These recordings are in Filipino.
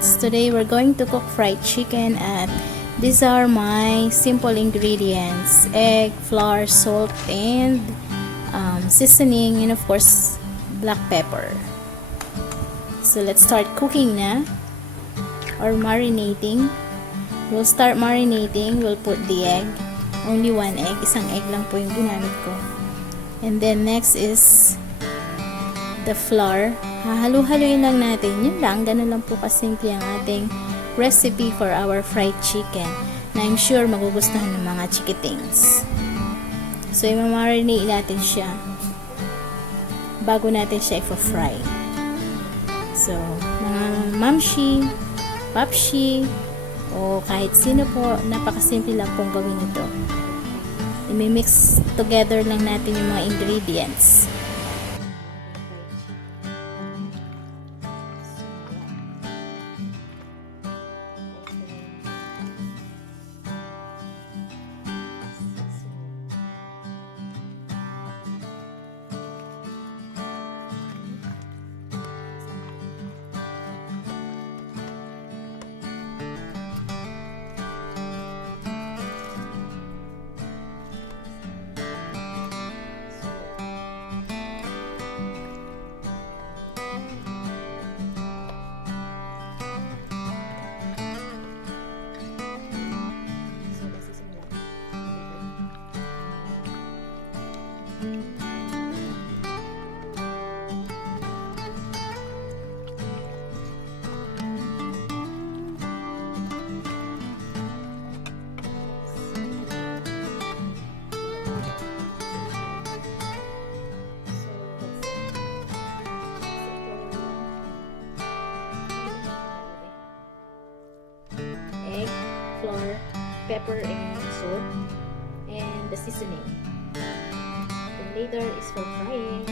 kabilets. Today we're going to cook fried chicken and these are my simple ingredients: egg, flour, salt, and seasoning, and of course black pepper. So let's start cooking na, or marinating. We'll start marinating. We'll put the egg, only one egg, isang egg lang po yung ginamit ko. And then next is the flour. Hahalo-haloyin lang natin. Yun lang, ganun lang po kasimple ang ating recipe for our fried chicken na I'm sure magugustuhan ng mga chikitings. So, i-marinate natin siya bago natin siya i-fry. So, mga mamshi, papshi, o kahit sino po, napakasimple lang pong gawin ito. I-mix together lang natin yung mga ingredients. Flour, pepper, and salt, and the seasoning. Then later is for frying.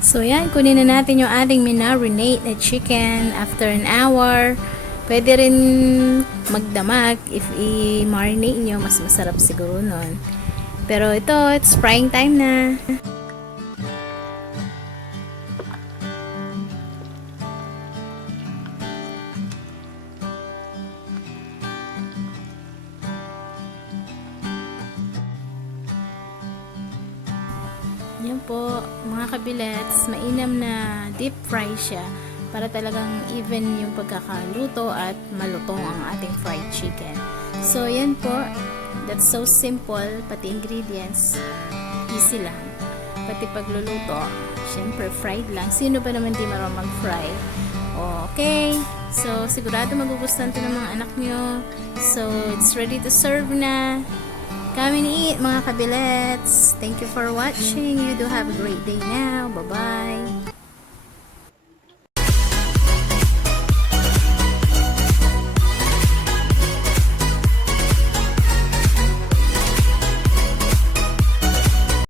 So yan, kunin na natin yung ating minarinate na chicken after an hour. Pwede rin magdamag if i-marinate nyo, mas masarap siguro nun. Pero ito, it's frying time na. Yan po, mga kabilets, mainam na deep fry siya para talagang even yung pagkakaluto at malutong ang ating fried chicken. So, yan po. That's so simple. Pati ingredients, easy lang. Pati pagluluto, syempre fried lang. Sino ba naman di marunong mag-fry? Okay. So, sigurado magugustuhan to ng mga anak nyo. So, it's ready to serve na. Come and eat, mga kabilets. Thank you for watching. You do have a great day now. Bye-bye.